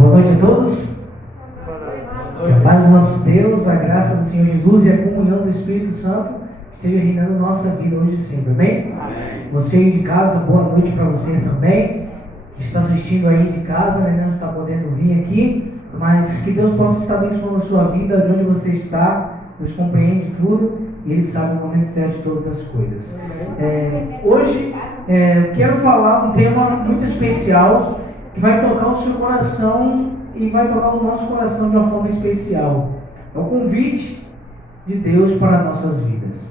Boa noite a todos. Que a paz do nosso Deus, a graça do Senhor Jesus e a comunhão do Espírito Santo esteja reinando nossa vida hoje e sempre. Amém? Você aí de casa, boa noite para você também. Que está assistindo aí de casa, né? Não está podendo vir aqui, mas que Deus possa estar abençoando a sua vida, de onde você está. Deus compreende tudo e Ele sabe o momento certo de todas as coisas. Hoje eu quero falar um tema muito especial que vai tocar o seu coração e vai tocar o nosso coração de uma forma especial. É o convite de Deus para nossas vidas.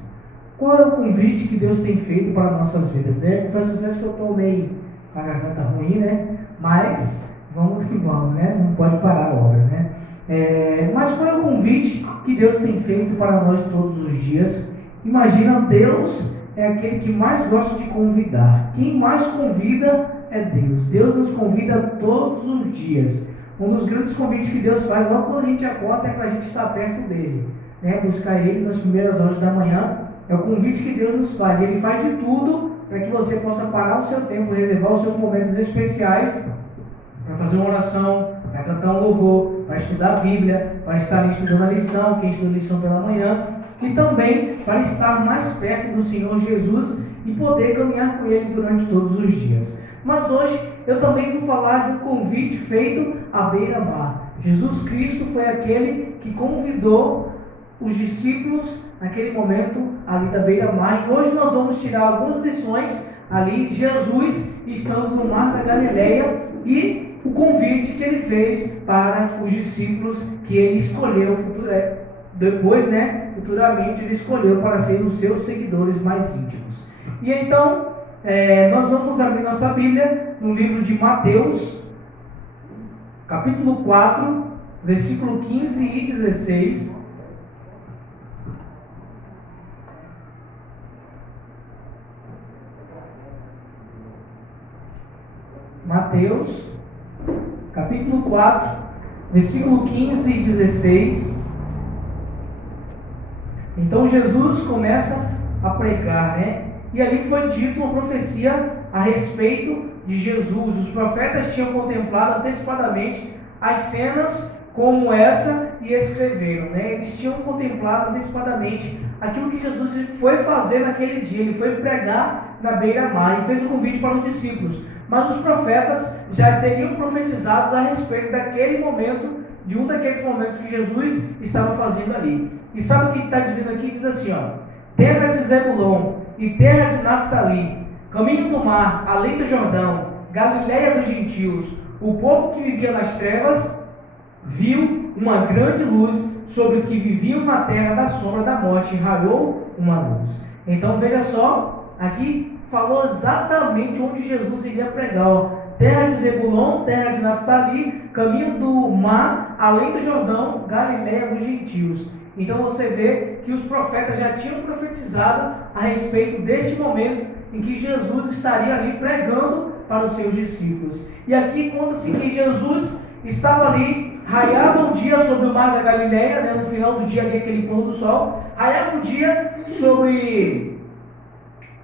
Qual é o convite que Deus tem feito para nossas vidas? Confesso a vocês que eu estou meio com a garganta ruim, né? Mas vamos que vamos, né? Não pode parar a obra, né? Mas qual é o convite que Deus tem feito para nós todos os dias? Imagina, Deus é aquele que mais gosta de convidar. Quem mais convida é Deus. Deus nos convida todos os dias. Um dos grandes convites que Deus faz logo quando a gente acorda é para a gente estar perto dele, né? Buscar ele nas primeiras horas da manhã. É o convite que Deus nos faz. Ele faz de tudo para que você possa parar o seu tempo, reservar os seus momentos especiais para fazer uma oração, para cantar um louvor, para estudar a Bíblia, para estar estudando a lição, quem estuda a lição pela manhã, e também para estar mais perto do Senhor Jesus e poder caminhar com Ele durante todos os dias. Mas hoje eu também vou falar de um convite feito à beira-mar. Jesus Cristo foi aquele que convidou os discípulos naquele momento ali da beira-mar. E hoje nós vamos tirar algumas lições ali de Jesus estando no mar da Galileia e o convite que ele fez para os discípulos que ele escolheu depois, né, futuramente ele escolheu para serem os seus seguidores mais íntimos. E então nós vamos abrir nossa Bíblia no livro de Mateus, capítulo 4, versículo 15 e 16. Mateus, capítulo 4, versículo 15 e 16. Então Jesus começa a pregar, né? E ali foi dito uma profecia a respeito de Jesus. Os profetas tinham contemplado antecipadamente as cenas como essa e escreveram, né? Eles tinham contemplado antecipadamente aquilo que Jesus foi fazer naquele dia. Ele foi pregar na beira-mar e fez um convite para os discípulos. Mas os profetas já teriam profetizado a respeito daquele momento, de um daqueles momentos que Jesus estava fazendo ali. E sabe o que está dizendo aqui? Diz assim, ó: terra de Zebulon e terra de Naftali, caminho do mar, além do Jordão, Galileia dos gentios, o povo que vivia nas trevas viu uma grande luz, sobre os que viviam na terra da sombra da morte raiou uma luz. Então veja só, aqui falou exatamente onde Jesus iria pregar, ó: terra de Zebulon, terra de Naftali, caminho do mar, além do Jordão, Galileia dos gentios. Então você vê que os profetas já tinham profetizado a respeito deste momento em que Jesus estaria ali pregando para os seus discípulos. E aqui conta-se que Jesus estava ali, raiava o dia sobre o mar da Galileia, né, no final do dia ali, aquele pôr do sol, raiava o dia sobre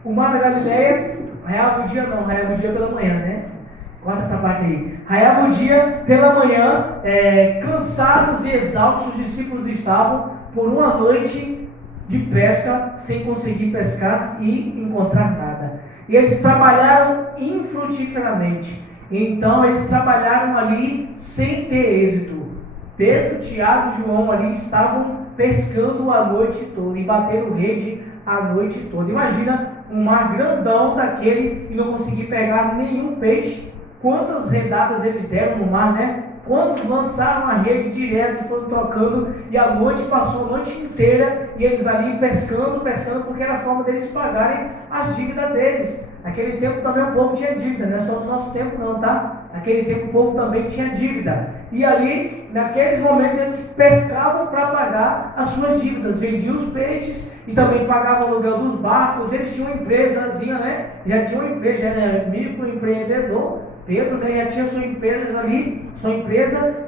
o mar da Galileia, raiava o dia pela manhã, né? Guarda essa parte aí. Raiava o dia pela manhã, cansados e exaustos, os discípulos estavam por uma noite de pesca, sem conseguir pescar e encontrar nada. E eles trabalharam infrutíferamente. Então eles trabalharam ali sem ter êxito. Pedro, Tiago e João ali estavam pescando a noite toda e bateram rede a noite toda. Imagina um mar grandão daquele e não conseguir pegar nenhum peixe. Quantas redadas eles deram no mar, né? Quantos lançaram a rede direto e foram trocando, e a noite passou a noite inteira e eles ali pescando, porque era a forma deles pagarem as dívidas deles. Naquele tempo também o povo tinha dívida, não é só no nosso tempo não, tá? Naquele tempo o povo também tinha dívida. E ali, naqueles momentos, eles pescavam para pagar as suas dívidas, vendiam os peixes e também pagavam o aluguel dos barcos. Eles tinham uma empresazinha, né? Já tinha uma empresa, já era microempreendedor. Pedro, né, já tinha sua empresa ali,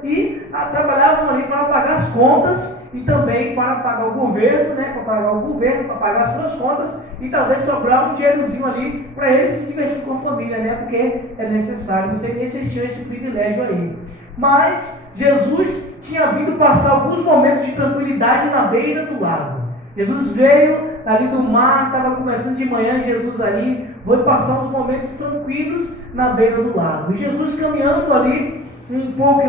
e trabalhavam ali para pagar as contas e também para pagar o governo, né, para pagar as suas contas e talvez sobrar um dinheirozinho ali para eles se divertir com a família, né, porque é necessário. Não sei nem se eles tinham esse privilégio aí. Mas Jesus tinha vindo passar alguns momentos de tranquilidade na beira do lago. Jesus veio ali do mar, estava começando de manhã, Jesus ali foi passar uns momentos tranquilos na beira do lago. E Jesus caminhando ali um pouco,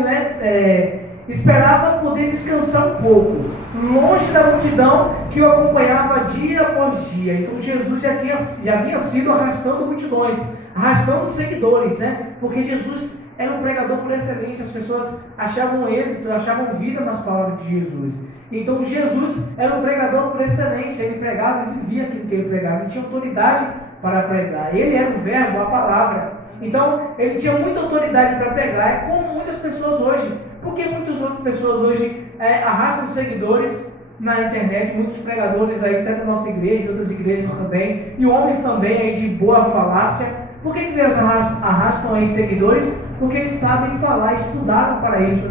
esperava poder descansar um pouco, longe da multidão que o acompanhava dia após dia. Então Jesus já havia sido arrastando multidões, arrastando seguidores, porque Jesus era um pregador por excelência. As pessoas achavam êxito, achavam vida nas palavras de Jesus. Então Jesus era um pregador por excelência, ele pregava e vivia aquilo que ele pregava, ele tinha autoridade para pregar, ele era o verbo, a palavra. Então ele tinha muita autoridade para pregar. É como muitas pessoas hoje. Porque muitas outras pessoas hoje arrastam seguidores na internet, muitos pregadores aí, até da nossa igreja, outras igrejas também, e homens também aí de boa falácia. Por que eles arrastam aí seguidores? Porque eles sabem falar, estudaram para isso,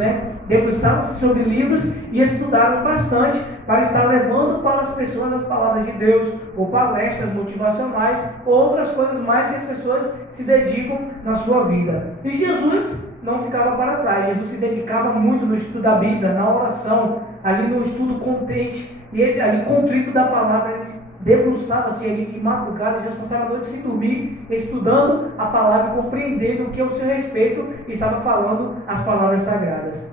debruçaram-se sobre livros e estudaram bastante para estar levando para as pessoas as palavras de Deus, ou palestras motivacionais, ou outras coisas mais que as pessoas se dedicam na sua vida. E Jesus não ficava para trás. Jesus se dedicava muito no estudo da Bíblia, na oração, ali no estudo contente, e ele ali contrito da palavra, ele debruçava-se ali de madrugada. Jesus passava a noite sem dormir, estudando a palavra e compreendendo o que ao seu respeito estava falando as palavras sagradas.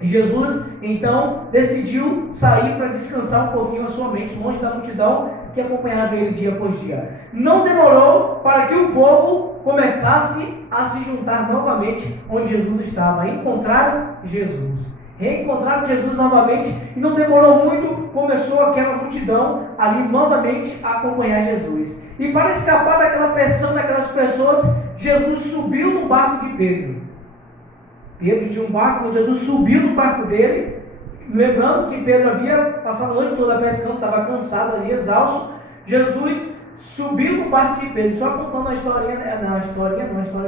Jesus então decidiu sair para descansar um pouquinho a sua mente, longe da multidão que acompanhava ele dia após dia. Não demorou para que o povo começasse a se juntar novamente onde Jesus estava. Encontraram Jesus, reencontraram Jesus novamente, e não demorou muito, começou aquela multidão ali novamente a acompanhar Jesus. E para escapar daquela pressão daquelas pessoas, Jesus subiu no barco de Pedro. Pedro tinha um barco, Jesus subiu no barco dele, lembrando que Pedro havia passado a noite toda pescando, estava cansado ali, exausto. Jesus subiu no barco de Pedro. Só contando uma história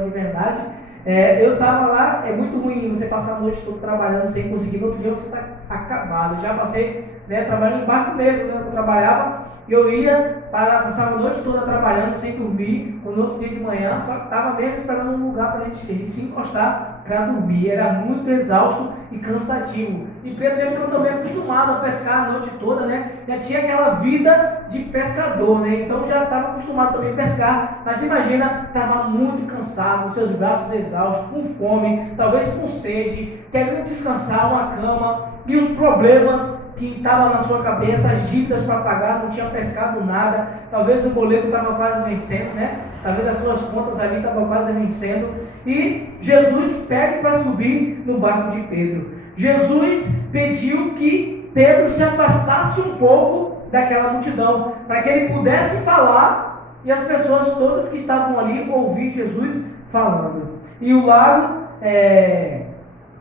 de verdade. Eu estava lá, é muito ruim você passar a noite toda trabalhando sem conseguir, no outro dia você está acabado. Já passei trabalhando em barco mesmo, eu trabalhava, eu ia, passava a noite toda trabalhando sem dormir, no outro dia de manhã, só estava mesmo esperando um lugar para a gente se encostar para dormir. Era muito exausto e cansativo. E Pedro já estava também acostumado a pescar a noite toda, já tinha aquela vida de pescador, então já estava acostumado também a pescar. Mas imagina, estava muito cansado, seus braços exaustos, com fome, talvez com sede, querendo descansar, uma cama, e os problemas que estavam na sua cabeça, as dívidas para pagar, não tinha pescado nada, talvez o boleto estava quase vencendo, talvez as suas contas ali estavam quase vencendo, e Jesus pede para subir no barco de Pedro. Jesus pediu que Pedro se afastasse um pouco daquela multidão, para que ele pudesse falar e as pessoas todas que estavam ali ouvir Jesus falando. E o lago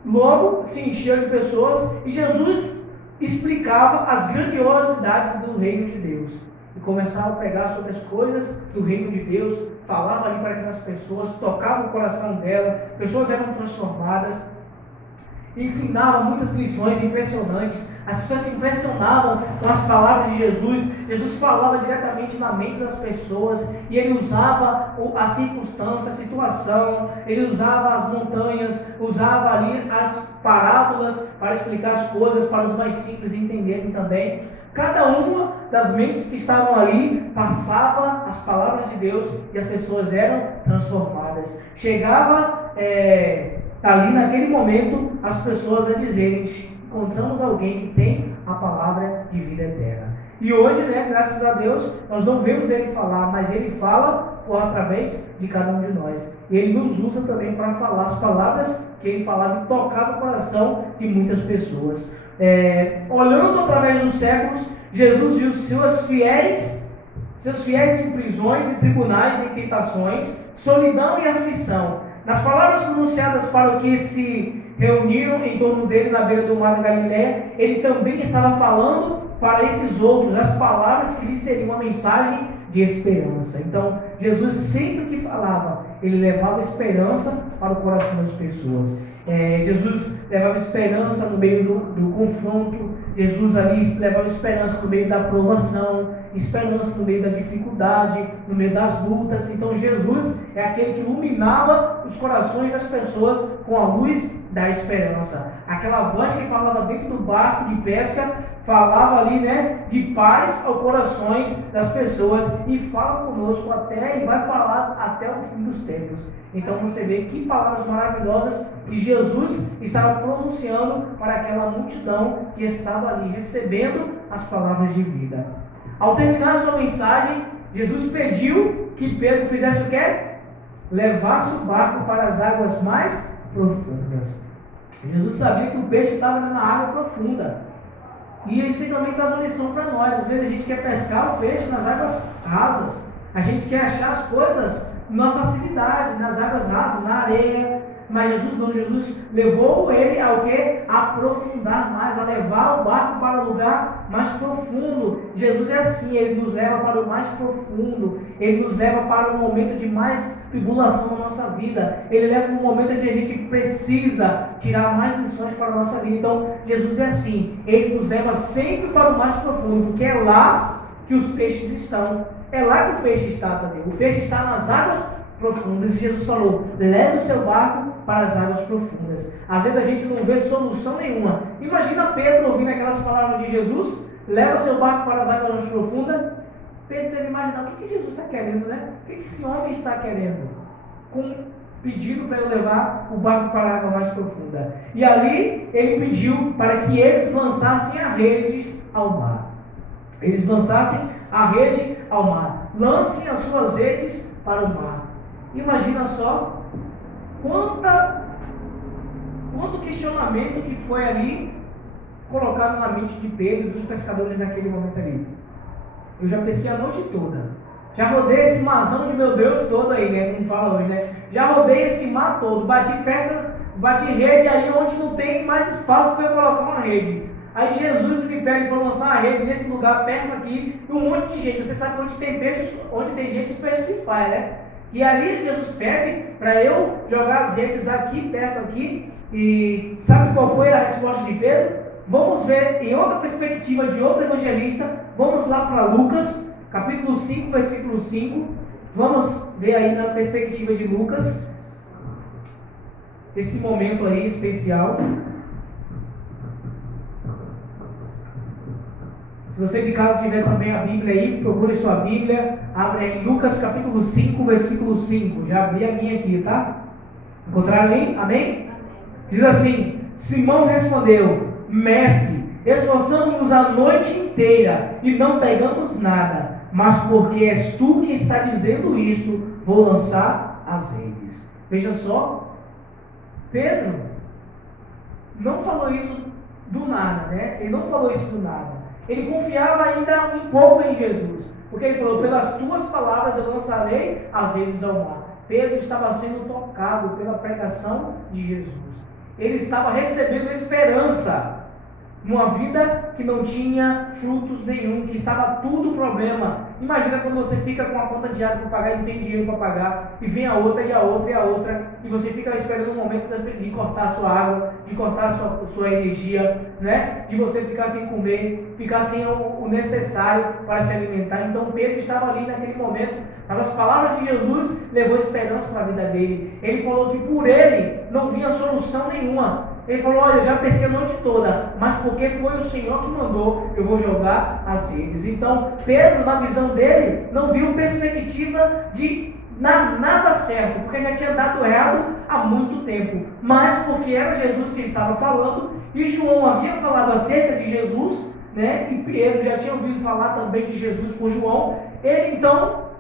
logo se encheu de pessoas, e Jesus explicava as grandiosidades do reino de Deus. E começava a pregar sobre as coisas do reino de Deus, falava ali para aquelas pessoas, tocava o coração dela, pessoas eram transformadas, ensinava muitas lições impressionantes. As pessoas se impressionavam com as palavras de Jesus. Jesus falava diretamente na mente das pessoas, e ele usava a circunstância, a situação, ele usava as montanhas, usava ali as parábolas para explicar as coisas para os mais simples entenderem também. Cada uma das mentes que estavam ali passava as palavras de Deus, e as pessoas eram transformadas. Chegava ali naquele momento as pessoas a dizerem: encontramos alguém que tem a palavra de vida eterna. E hoje, graças a Deus, nós não vemos ele falar, mas ele fala através de cada um de nós. E ele nos usa também para falar as palavras que ele falava e tocar no coração de muitas pessoas. Olhando através dos séculos, Jesus viu seus fiéis em prisões e tribunais, em tentações, solidão e aflição. Nas palavras pronunciadas para o que se reuniram em torno dele na beira do mar da Galileia, ele também estava falando para esses outros as palavras que lhes seriam uma mensagem de esperança. Então, Jesus sempre que falava, ele levava esperança para o coração das pessoas. Jesus levava esperança no meio do confronto. Jesus ali levava esperança no meio da provação, esperança no meio da dificuldade, no meio das lutas. Então Jesus é aquele que iluminava os corações das pessoas com a luz da esperança. Aquela voz que falava dentro do barco de pesca, falava ali, né, de paz aos corações das pessoas e fala conosco até e vai falar até o fim dos tempos. Então você vê que palavras maravilhosas que Jesus estava pronunciando para aquela multidão que estava ali recebendo as palavras de vida. Ao terminar a sua mensagem, Jesus pediu que Pedro fizesse o quê? Levasse o barco para as águas mais profundas. Jesus sabia que o peixe estava na água profunda. E isso também traz uma lição para nós. Às vezes a gente quer pescar o peixe nas águas rasas. A gente quer achar as coisas na facilidade, nas águas rasas, na areia. Mas Jesus não, Jesus levou ele ao que? A aprofundar mais, a levar o barco para um lugar mais profundo. Jesus é assim, ele nos leva para o mais profundo, ele nos leva para um momento de mais tribulação na nossa vida, ele leva um momento onde a gente precisa tirar mais lições para a nossa vida. Então Jesus é assim, ele nos leva sempre para o mais profundo, porque é lá que os peixes estão, é lá que o peixe está também, o peixe está nas águas profundas. E Jesus falou, leve o seu barco para as águas profundas. Às vezes a gente não vê solução nenhuma. Imagina Pedro ouvindo aquelas palavras de Jesus, leva o seu barco para as águas mais profundas. Pedro deve imaginar, o que Jesus está querendo, né? O que esse homem está querendo? Com pedido para ele levar o barco para a água mais profunda. E ali ele pediu para que eles lançassem as redes ao mar. Eles lançassem a rede ao mar. Lancem as suas redes para o mar. Imagina só quanto questionamento que foi ali colocado na mente de Pedro e dos pescadores naquele momento ali. Eu já pesquei a noite toda, já rodei esse marzão de meu Deus todo aí, né, como fala hoje, né, já rodei esse mar todo, bati rede ali onde não tem mais espaço para eu colocar uma rede. Aí Jesus me pede para lançar a rede nesse lugar perto aqui, e um monte de gente. Você sabe que onde tem peixes, onde tem gente, os peixes se espalham, né? E ali Jesus pede para eu jogar as redes aqui, perto aqui. E sabe qual foi a resposta de Pedro? Vamos ver em outra perspectiva de outro evangelista. Vamos lá para Lucas, capítulo 5, versículo 5. Vamos ver aí na perspectiva de Lucas esse momento aí especial. Se você de casa tiver também a Bíblia aí, procure sua Bíblia, abre aí Lucas capítulo 5, versículo 5. Já abri a minha aqui, tá? Encontraram aí? Amém? Diz assim: Simão respondeu, mestre, esforçamos-nos a noite inteira e não pegamos nada, mas porque és tu que está dizendo isto, vou lançar as redes. Veja só, Pedro não falou isso do nada, né? Ele não falou isso do nada. Ele confiava ainda um pouco em Jesus, porque ele falou, pelas tuas palavras eu lançarei as redes ao mar. Pedro estava sendo tocado pela pregação de Jesus. Ele estava recebendo esperança numa vida que não tinha frutos nenhum, que estava tudo problema. Imagina quando você fica com a conta de água para pagar e não tem dinheiro para pagar, e vem a outra, e a outra, e a outra, e você fica esperando o momento de cortar a sua água, de cortar a sua energia, né? De você ficar sem comer, ficar sem o necessário para se alimentar. Então Pedro estava ali naquele momento, mas as palavras de Jesus levou esperança para a vida dele. Ele falou que por ele não vinha solução nenhuma. Ele falou, olha, já pesquei a noite toda, mas porque foi o Senhor que mandou, eu vou jogar as redes. Então, Pedro, na visão dele, não viu perspectiva de nada certo, porque já tinha dado errado há muito tempo. Mas porque era Jesus que estava falando, e João havia falado acerca de Jesus, né? E Pedro já tinha ouvido falar também de Jesus por João. Ele então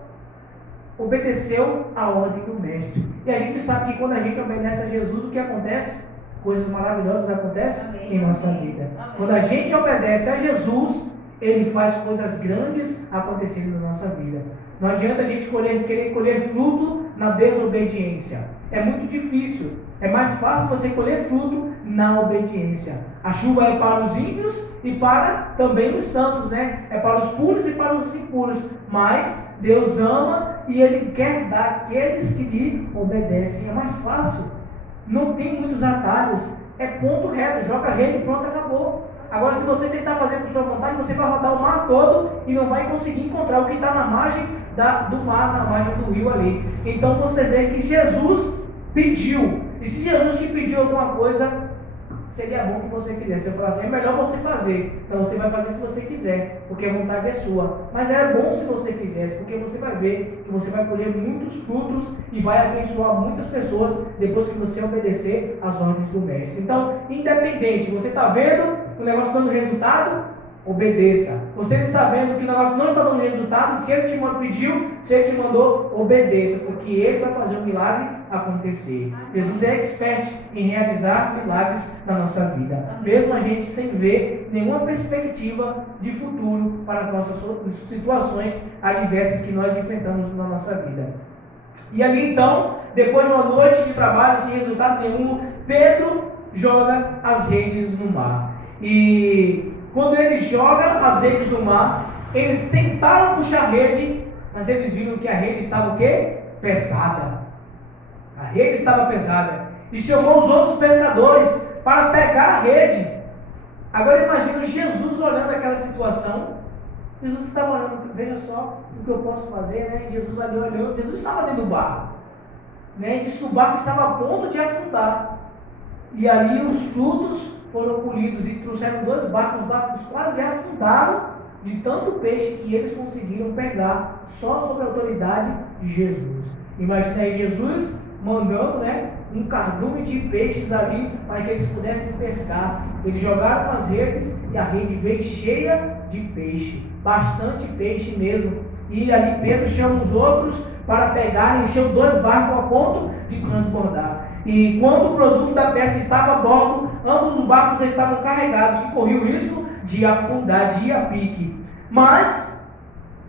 obedeceu a ordem do mestre. E a gente sabe que quando a gente obedece a Jesus, o que acontece? Coisas maravilhosas acontecem em nossa vida. Quando a gente obedece a Jesus, Ele faz coisas grandes acontecerem na nossa vida. Não adianta a gente querer colher fruto na desobediência. É muito difícil. É mais fácil você colher fruto na obediência. A chuva é para os ímpios e para também os santos, né? É para os puros e para os impuros. Mas Deus ama e Ele quer dar àqueles que lhe obedecem. É mais fácil. Não tem muitos atalhos, é ponto reto, joga a rede e pronto, acabou. Agora, se você tentar fazer por sua vontade, você vai rodar o mar todo e não vai conseguir encontrar o que está na margem do mar, na margem do rio ali. Então você vê que Jesus pediu. E se Jesus te pediu alguma coisa, seria bom que você fizesse. Eu falo assim, é melhor você fazer. Então você vai fazer se você quiser, porque a vontade é sua. Mas é bom se você fizesse, porque você vai ver que você vai colher muitos frutos e vai abençoar muitas pessoas depois que você obedecer às ordens do mestre. Então, independente, você está vendo o negócio dando resultado? Obedeça. Você está vendo que o negócio não está dando resultado? Se ele te pediu, se ele te mandou, obedeça, porque ele vai fazer o milagre acontecer. Jesus é expert em realizar milagres na nossa vida, mesmo a gente sem ver nenhuma perspectiva de futuro para as nossas situações adversas que nós enfrentamos na nossa vida. E ali então, depois de uma noite de trabalho sem resultado nenhum, Pedro joga as redes no mar. E quando ele joga as redes no mar, eles tentaram puxar a rede, mas eles viram que a rede estava o quê? Pesada. A rede estava pesada. E chamou os outros pescadores para pegar a rede. Agora imagina Jesus olhando aquela situação. Jesus estava olhando, veja só o que eu posso fazer, né? Jesus ali olhando, Jesus estava dentro do barco, né? E disse que o barco estava a ponto de afundar. E ali os frutos foram colhidos e trouxeram 2 barcos, os barcos quase afundaram de tanto peixe que eles conseguiram pegar só sob a autoridade de Jesus. Imagina aí Jesus mandando, né, um cardume de peixes ali para que eles pudessem pescar. Eles jogaram as redes e a rede veio cheia de peixe, bastante peixe mesmo. E ali Pedro chama os outros para pegarem, encheu 2 barcos a ponto de transbordar. E quando o produto da pesca estava a bordo, ambos os barcos estavam carregados e corriam o risco de afundar, de ir a pique. Mas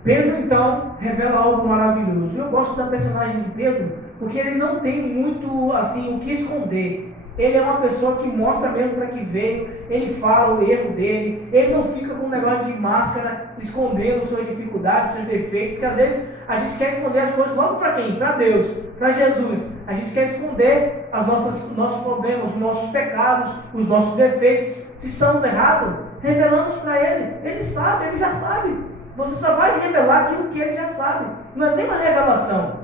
Pedro então revela algo maravilhoso. Eu gosto da personagem de Pedro porque ele não tem muito assim o que esconder. Ele é uma pessoa que mostra mesmo para que veio, ele fala o erro dele, ele não fica com um negócio de máscara, escondendo suas dificuldades, seus defeitos, que às vezes a gente quer esconder as coisas logo para quem? Para Deus, para Jesus. A gente quer esconder nossos problemas, os nossos pecados, os nossos defeitos. Se estamos errados, revelamos para Ele. Ele sabe, Ele já sabe. Você só vai revelar aquilo que Ele já sabe. Não é nem uma revelação.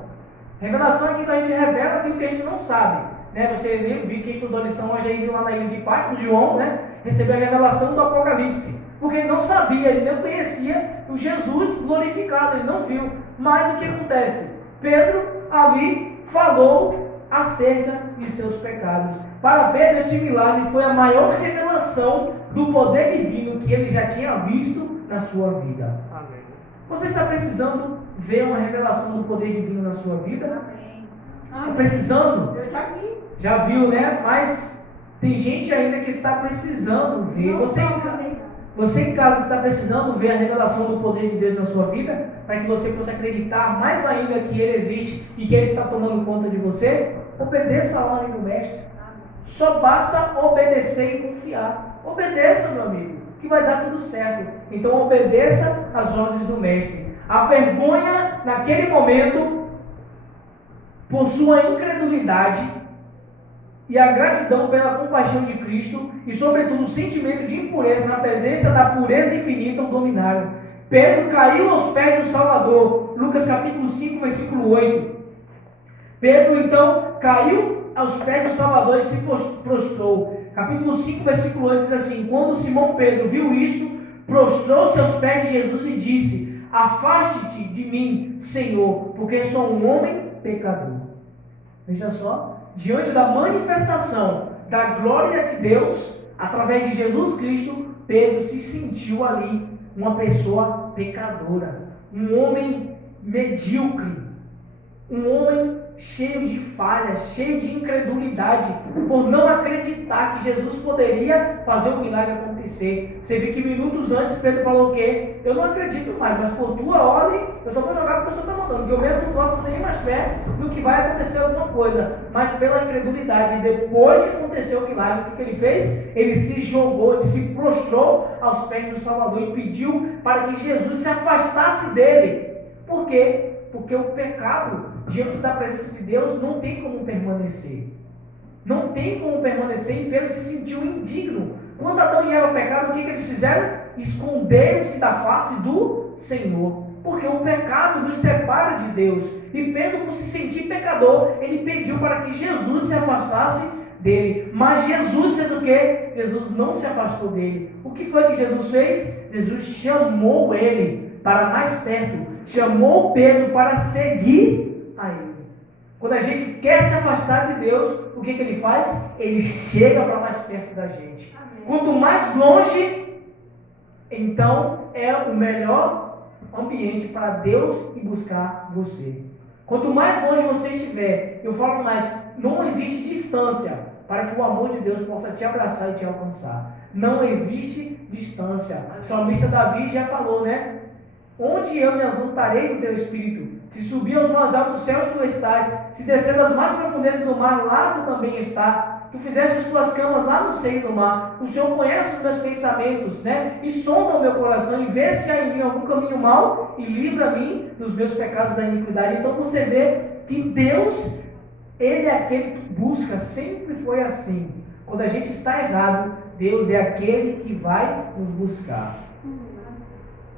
Revelação é quando a gente revela aquilo que a gente não sabe. Né? Você viu, quem estudou a lição hoje aí, viu lá na ilha de Patmos, João, né? Recebeu a revelação do Apocalipse. Porque ele não sabia, ele não conhecia o Jesus glorificado, ele não viu. Mas o que acontece? Pedro ali falou acerca de seus pecados. Para Pedro, esse milagre foi a maior revelação do poder divino que ele já tinha visto na sua vida. Amém. Você está precisando ver uma revelação do poder divino na sua vida? Amém. Está precisando? Eu já vi. Já viu, né? Mas tem gente ainda que está precisando ver. Você em casa está precisando ver a revelação do poder de Deus na sua vida? Para que você possa acreditar mais ainda que Ele existe e que Ele está tomando conta de você? Obedeça a ordem do Mestre. Só basta obedecer e confiar. Obedeça, meu amigo, que vai dar tudo certo. Então obedeça às ordens do Mestre. A vergonha naquele momento por sua incredulidade e a gratidão pela compaixão de Cristo e sobretudo o sentimento de impureza na presença da pureza infinita o dominaram. Pedro caiu aos pés do Salvador. Lucas capítulo 5, versículo 8. Pedro então caiu aos pés do Salvador e se prostrou. Capítulo 5, versículo 8 diz assim: quando Simão Pedro viu isto, prostrou-se aos pés de Jesus e disse: afaste-te de mim, Senhor, porque sou um homem pecador. Veja só, diante da manifestação da glória de Deus, através de Jesus Cristo, Pedro se sentiu ali uma pessoa pecadora, um homem medíocre, um homem cheio de falhas, cheio de incredulidade, por não acreditar que Jesus poderia fazer o milagre acontecer. Você vê que minutos antes Pedro falou o quê? Eu não acredito mais, mas por tua ordem eu só vou jogar porque o Senhor está mandando, porque eu mesmo não tenho mais fé no que vai acontecer alguma coisa. Mas pela incredulidade, depois que aconteceu o milagre, o que ele fez? Ele se jogou, ele se prostrou aos pés do Salvador e pediu para que Jesus se afastasse dele. Por quê? Porque o pecado diante da presença de Deus não tem como permanecer. Não tem como permanecer, e Pedro se sentiu indigno. Quando Adão e Eva pecaram, o que eles fizeram? Esconderam-se da face do Senhor. porque o pecado nos separa de Deus. E Pedro, por se sentir pecador, ele pediu para que Jesus se afastasse dele. Mas Jesus fez o quê? Jesus não se afastou dele. O que foi que Jesus fez? Jesus chamou ele para mais perto. Chamou Pedro para seguir a ele. Quando a gente quer se afastar de Deus, o que ele faz? Ele chega para mais perto da gente. Amém. Quanto mais longe, então é o melhor ambiente para Deus ir buscar você. Quanto mais longe você estiver, eu falo mais, não existe distância para que o amor de Deus possa te abraçar e te alcançar. Não existe distância. O salmista Davi já falou, né? Onde eu me exaltarei no teu espírito? Se subir aos mais altos céus, tu estás. Se descer das mais profundezas do mar, lá tu também está. Tu fizeste as tuas camas lá no seio do mar. O Senhor conhece os meus pensamentos, né? E sonda o meu coração, e vê se há em mim algum caminho mau, e livra-me dos meus pecados da iniquidade. Então você vê que Deus, Ele é aquele que busca, sempre foi assim. Quando a gente está errado, Deus é aquele que vai nos buscar.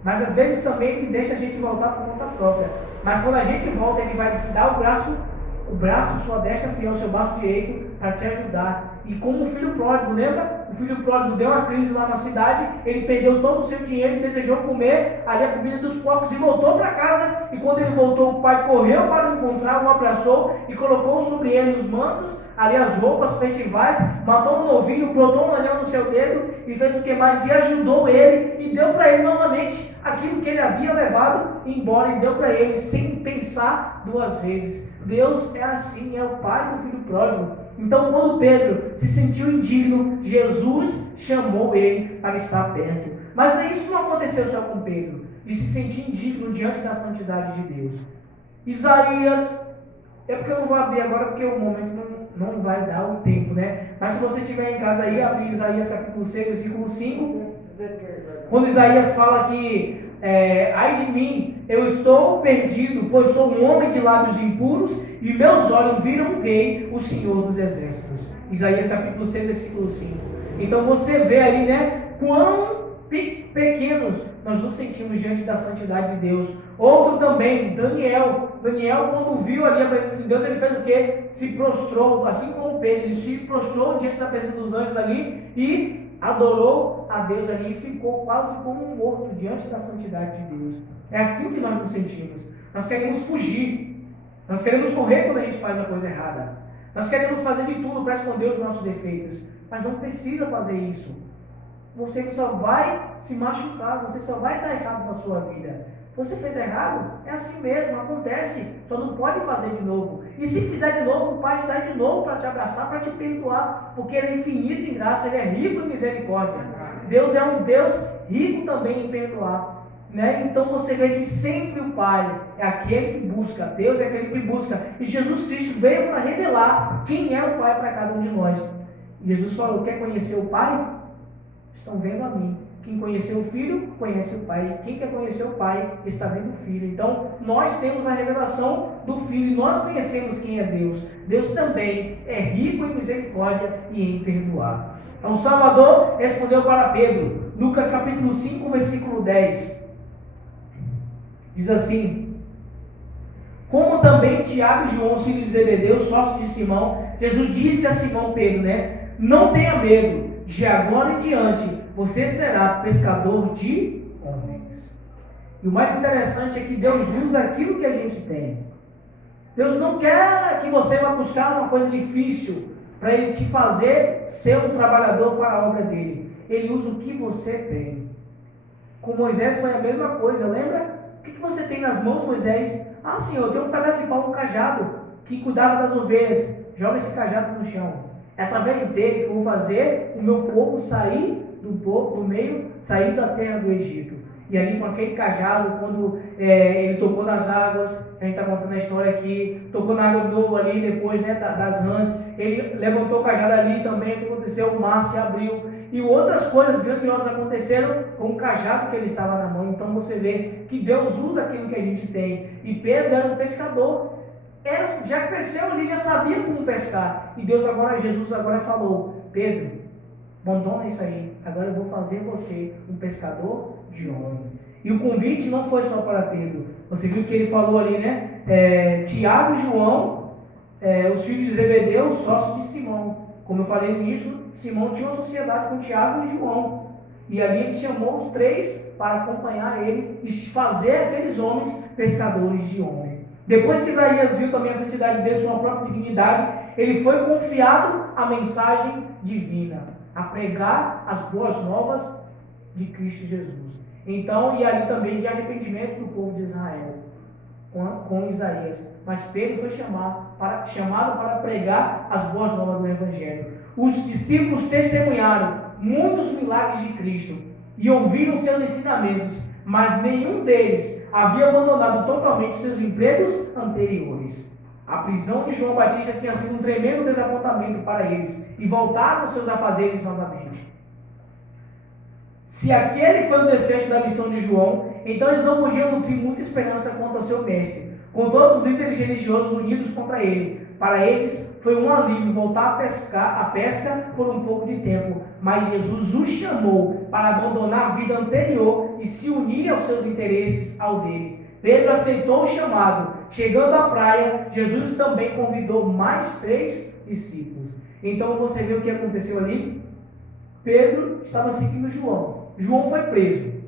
Mas às vezes também Ele deixa a gente voltar por conta própria. Mas quando a gente volta, Ele vai te dar o braço, sua destra fiel, seu braço direito, para te ajudar. E como o filho pródigo, lembra? O filho pródigo deu uma crise lá na cidade, ele perdeu todo o seu dinheiro e desejou comer ali a comida dos porcos e voltou para casa. E quando ele voltou, o pai correu para o encontrar, o abraçou e colocou sobre ele os mantos, ali as roupas festivais, matou um novilho, botou um anel no seu dedo e fez o que mais? E ajudou ele e deu para ele novamente aquilo que ele havia levado embora, e deu para ele sem pensar duas vezes. Deus é assim, é o pai do filho pródigo. Então, quando Pedro se sentiu indigno, Jesus chamou ele para estar perto. Mas isso não aconteceu só com Pedro, de se sentir indigno diante da santidade de Deus. Isaías, é porque eu não vou abrir agora, porque o momento não vai dar o tempo, né? Mas se você estiver em casa aí, abre Isaías capítulo 6, versículo 5. Quando Isaías fala que ai de mim, eu estou perdido, pois sou um homem de lábios impuros, e meus olhos viram o Rei, o Senhor dos Exércitos. Isaías capítulo 6, versículo 5. Então você vê ali, né, quão pequenos nós nos sentimos diante da santidade de Deus. Outro também, Daniel, quando viu ali a presença de Deus, ele fez o quê? Se prostrou, assim como Pedro, ele se prostrou diante da presença dos anjos ali e adorou a Deus ali e ficou quase como um morto diante da santidade de Deus. É assim que nós nos sentimos. Nós queremos fugir, nós queremos correr quando a gente faz a coisa errada, nós queremos fazer de tudo para esconder os nossos defeitos, mas não precisa fazer isso. Você só vai se machucar, você só vai dar errado na sua vida. Você fez errado? É assim mesmo, acontece, só não pode fazer de novo. E se fizer de novo, o Pai está de novo para te abraçar, para te perdoar, porque Ele é infinito em graça, Ele é rico em misericórdia. Deus é um Deus rico também em perdoar, né? Então você vê que sempre o Pai é aquele que busca, Deus é aquele que busca, e Jesus Cristo veio para revelar quem é o Pai para cada um de nós. Jesus falou: quer conhecer o Pai? Estão vendo a mim. Quem conheceu o Filho, conhece o Pai. Quem quer conhecer o Pai, está vendo o Filho. Então, nós temos a revelação do Filho e nós conhecemos quem é Deus. Deus também é rico em misericórdia e em perdoar. Então, o Salvador respondeu para Pedro, Lucas capítulo 5, versículo 10. Diz assim: como também Tiago e João, filhos de Zebedeu, sócios de Simão, Jesus disse a Simão Pedro, né? Não tenha medo, de agora em diante você será pescador de homens. E o mais interessante é que Deus usa aquilo que a gente tem. Deus não quer que você vá buscar uma coisa difícil para Ele te fazer ser um trabalhador para a obra dEle. Ele usa o que você tem. Com Moisés foi a mesma coisa, lembra? O que você tem nas mãos, Moisés? Ah, Senhor, eu tenho um pedaço de pau, um cajado, que cuidava das ovelhas. Joga esse cajado no chão. É através dele que eu vou fazer o meu povo sair do meio, sair da terra do Egito. E ali com aquele cajado, quando ele tocou nas águas, a gente está contando a história aqui, tocou na água do ali depois, né, das rãs, ele levantou o cajado ali também, o que aconteceu? O mar se abriu. E outras coisas grandiosas aconteceram com o cajado que ele estava na mão. Então você vê que Deus usa aquilo que a gente tem. E Pedro era um pescador. Já cresceu ali, já sabia como pescar. E Jesus agora falou: Pedro, Abandona isso aí. Agora eu vou fazer você um pescador de homem. E o convite não foi só para Pedro. Você viu que ele falou ali, né? Tiago e João, os filhos de Zebedeu, sócios de Simão. Como eu falei no início, Simão tinha uma sociedade com Tiago e João. E ali ele chamou os três para acompanhar ele e fazer aqueles homens pescadores de homem. Depois que Isaías viu também a santidade de Deus, sua própria dignidade, ele foi confiado a mensagem divina, a pregar as boas novas de Cristo Jesus. Então, e ali também de arrependimento do povo de Israel, com Isaías. Mas Pedro foi chamado para pregar as boas novas do Evangelho. Os discípulos testemunharam muitos milagres de Cristo e ouviram seus ensinamentos, mas nenhum deles havia abandonado totalmente seus empregos anteriores. A prisão de João Batista tinha sido um tremendo desapontamento para eles e voltaram aos seus afazeres novamente. Se aquele foi o desfecho da missão de João, então eles não podiam nutrir muita esperança quanto ao seu mestre, com todos os líderes religiosos unidos contra ele. Para eles foi um alívio voltar a pesca por um pouco de tempo, mas Jesus os chamou para abandonar a vida anterior e se unir aos seus interesses ao dele. Pedro aceitou o chamado. Chegando à praia, Jesus também convidou mais 3 discípulos. Então você vê o que aconteceu ali? Pedro estava seguindo João. João foi preso.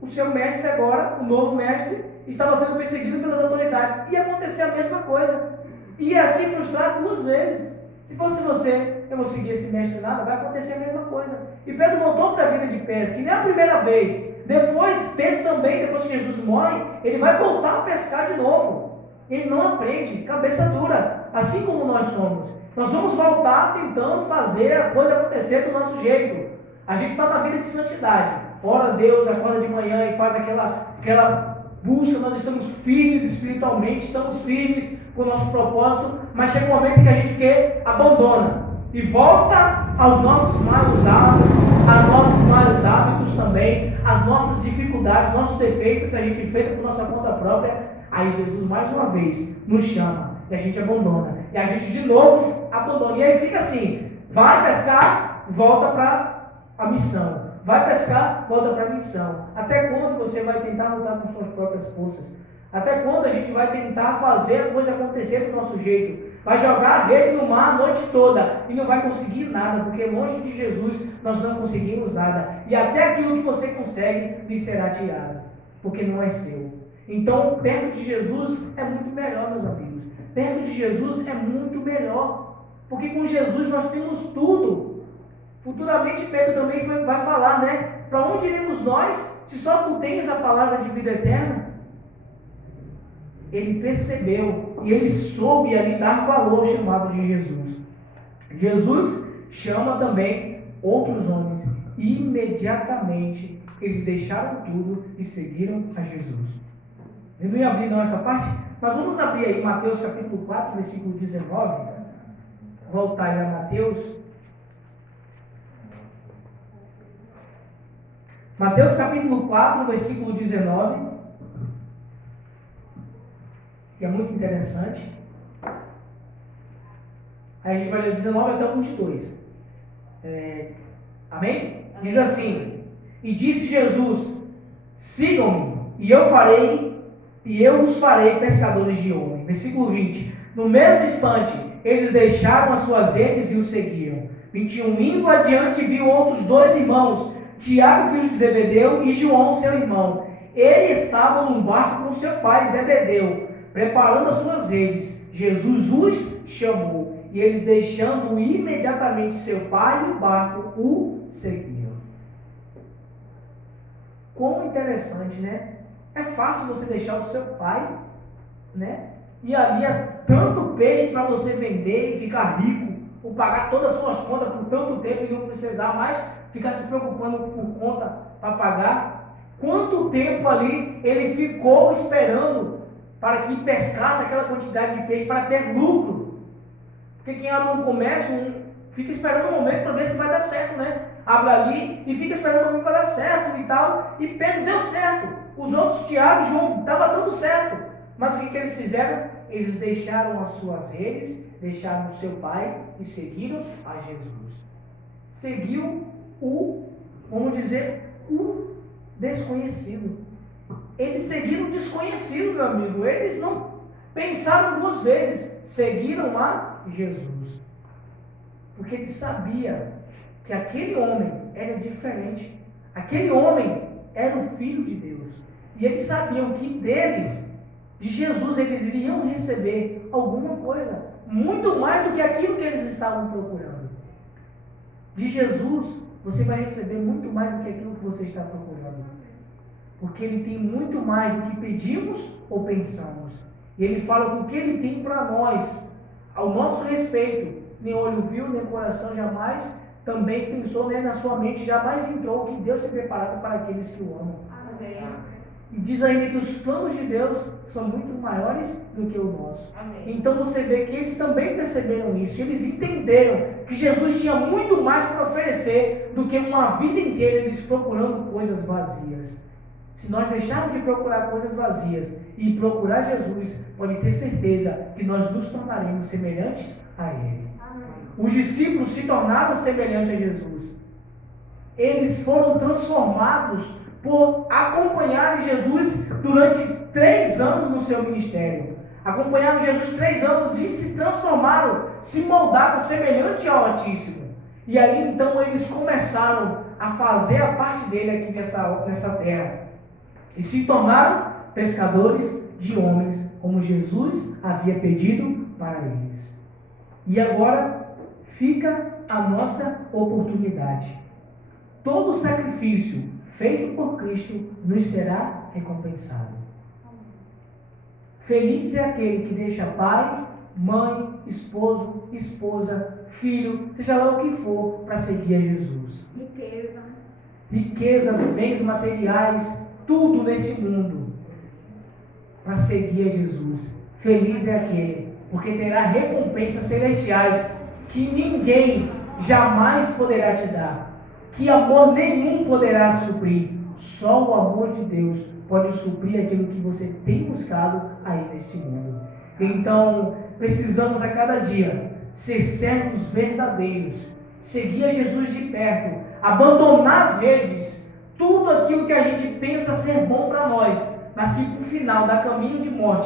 O seu mestre agora, o novo mestre, estava sendo perseguido pelas autoridades. Ia acontecer a mesma coisa. Ia se frustrar 2 vezes. Se fosse você, eu vou seguir esse mestre nada, vai acontecer a mesma coisa. E Pedro voltou para a vida de pesca, e nem a primeira vez. Depois, Pedro também, depois que Jesus morre, ele vai voltar a pescar de novo. Ele não aprende, cabeça dura, assim como nós somos. Nós vamos voltar tentando fazer a coisa acontecer do nosso jeito. A gente está na vida de santidade. Ora a Deus, acorda de manhã e faz aquela busca. Nós estamos firmes espiritualmente, estamos firmes com o nosso propósito, mas chega um momento em que a gente abandona e volta aos nossos maus hábitos também, às nossas dificuldades, nossos defeitos, a gente feita por nossa conta própria. Aí Jesus mais uma vez nos chama e a gente abandona, e a gente de novo abandona, e aí fica assim: vai pescar, volta para a missão, vai pescar, volta para a missão. Até quando você vai tentar lutar com suas próprias forças? Até quando a gente vai tentar fazer a coisa acontecer do nosso jeito? Vai jogar a rede no mar a noite toda e não vai conseguir nada, porque longe de Jesus nós não conseguimos nada. E até aquilo que você consegue lhe será tirado, porque não é seu. Então, perto de Jesus é muito melhor, meus amigos. Perto de Jesus é muito melhor, porque com Jesus nós temos tudo. Futuramente Pedro também vai falar, né? Para onde iremos nós, se só tu tens a palavra de vida eterna? Ele percebeu e ele soube ali dar valor ao chamado de Jesus. Jesus chama também outros homens e imediatamente eles deixaram tudo e seguiram a Jesus. Eu não ia abrir não essa parte, mas vamos abrir aí Mateus capítulo 4, versículo 19. Voltar aí a Mateus. Mateus capítulo 4, versículo 19. Que é muito interessante. Aí a gente vai ler o 19 até o 22. Amém? Diz assim: e disse Jesus: sigam-me, e eu os farei pescadores de homens. Versículo 20. No mesmo instante, eles deixaram as suas redes e o seguiram. 21. Indo adiante, viu outros 2 irmãos, Tiago, filho de Zebedeu, e João, seu irmão. Ele estava num barco com seu pai Zebedeu, preparando as suas redes. Jesus os chamou, e eles, deixando imediatamente seu pai e o barco, o seguiram. Como interessante, né? É fácil você deixar o seu pai, né? E ali há tanto peixe para você vender e ficar rico, ou pagar todas as suas contas por tanto tempo e não precisar mais ficar se preocupando por conta para pagar. Quanto tempo ali ele ficou esperando para que pescasse aquela quantidade de peixe para ter lucro? Porque quem abre um comércio fica esperando um momento para ver se vai dar certo, né? Abre ali e fica esperando o momento para dar certo e tal. E Pedro deu certo. Os outros, Tiago e João, estava dando certo. Mas o que eles fizeram? eles deixaram as suas redes, deixaram o seu pai e seguiram a Jesus. Seguiu vamos dizer, o desconhecido. Eles seguiram o desconhecido, meu amigo. Eles não pensaram duas vezes, seguiram a Jesus. Porque eles sabiam que aquele homem era diferente. Aquele homem era o Filho de Deus. E eles sabiam que deles, de Jesus, eles iriam receber alguma coisa, muito mais do que aquilo que eles estavam procurando. De Jesus, você vai receber muito mais do que aquilo que você está procurando. Porque Ele tem muito mais do que pedimos ou pensamos. E Ele fala que o que Ele tem para nós, ao nosso respeito, nem olho viu, nem coração jamais também pensou, nem na sua mente jamais entrou o que Deus tem preparado para aqueles que o amam. Amém. E diz ainda que os planos de Deus são muito maiores do que o nosso. Amém. Então você vê que eles também perceberam isso. Eles entenderam que Jesus tinha muito mais para oferecer do que uma vida inteira eles procurando coisas vazias. Se nós deixarmos de procurar coisas vazias e procurar Jesus, pode ter certeza que nós nos tornaremos semelhantes a Ele. Amém. Os discípulos se tornaram semelhantes a Jesus. Eles foram transformados por acompanharem Jesus durante 3 anos no seu ministério. Acompanharam Jesus 3 anos e se transformaram, se moldaram semelhante ao Altíssimo. E ali então eles começaram a fazer a parte dele aqui nessa terra. E se tornaram pescadores de homens, como Jesus havia pedido para eles. E agora fica a nossa oportunidade. Todo sacrifício feito por Cristo nos será recompensado. Feliz é aquele que deixa pai, mãe, esposo, esposa, filho, seja lá o que for, para seguir a Jesus. Riquezas, bens materiais, tudo nesse mundo, para seguir a Jesus. Feliz é aquele, porque terá recompensas celestiais que ninguém jamais poderá te dar, que amor nenhum poderá suprir. Só o amor de Deus pode suprir aquilo que você tem buscado aí neste mundo. Então, precisamos a cada dia ser servos verdadeiros, seguir a Jesus de perto, abandonar as redes, tudo aquilo que a gente pensa ser bom para nós, mas que por final, da caminho de morte,